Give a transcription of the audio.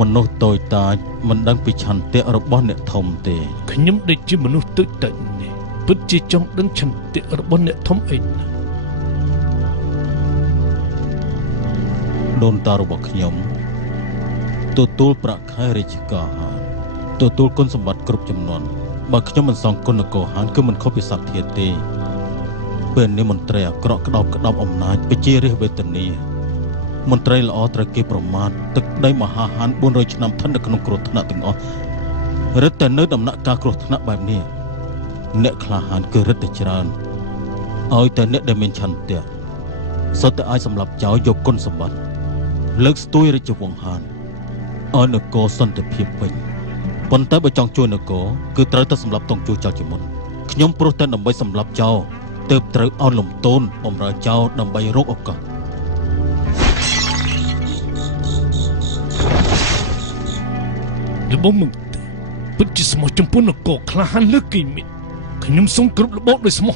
មនុស្សតូចតាចមិនដឹងពីឆន្ទៈរបស់អ្នកធំទេខ្ញុំដូចជាមនុស្សតូចតាចនេះពិតជាចង់ដឹងឆន្ទៈរបស់អ្នកធំអីណាដូនតារបស់ខ្ញុំទទួលប្រាក់ខែរាជការទទួលគុណសម្បត្តិគ្រប់ចំនួនបើខ្ញុំមិនសងគុណនគរហានគឺមិនខុសពីសត្វធាតុទេពេលនេះមន្ត្រីអាក្រក់ក្តោបក្តាប់អំណាចបជារាជវេទនាមន្ត្រីល្អត្រូវគេប្រមាថទឹកដីមហាហាន400ឆ្នាំឋិននៅក្នុងគ្រោះថ្នាក់ទាំងអស់រឹតតែនៅដំណាក់កាលគ្រោះថ្នាក់បែបនេះអ្នកក្លាហានគឺរឹតតែច្រើនឲ្យតែអ្នកដែលមានឆន្ទៈសុទ្ធតែអាចសម្លាប់ចោលយកគុណសម្បត្តិលើកស្ទួយរាជវង្សហានឲ្យនគរសន្តិភាពវិញប៉ុន្តែបើចង់ជួយនគរគឺត្រូវតែសម្លាប់តង់ជួចោលជាមុនខ្ញុំព្រោះតែដើម្បីសម្លាប់ចោលទើបត្រូវអោនលំទោនបំរើចោលដើម្បីរកឱកាសរបស់มึงពិតជាស្មោះចំពោះនគរក្លាហានលើកគេមិតខ្ញុំសូមគ្រប់របបដោយស្មោះ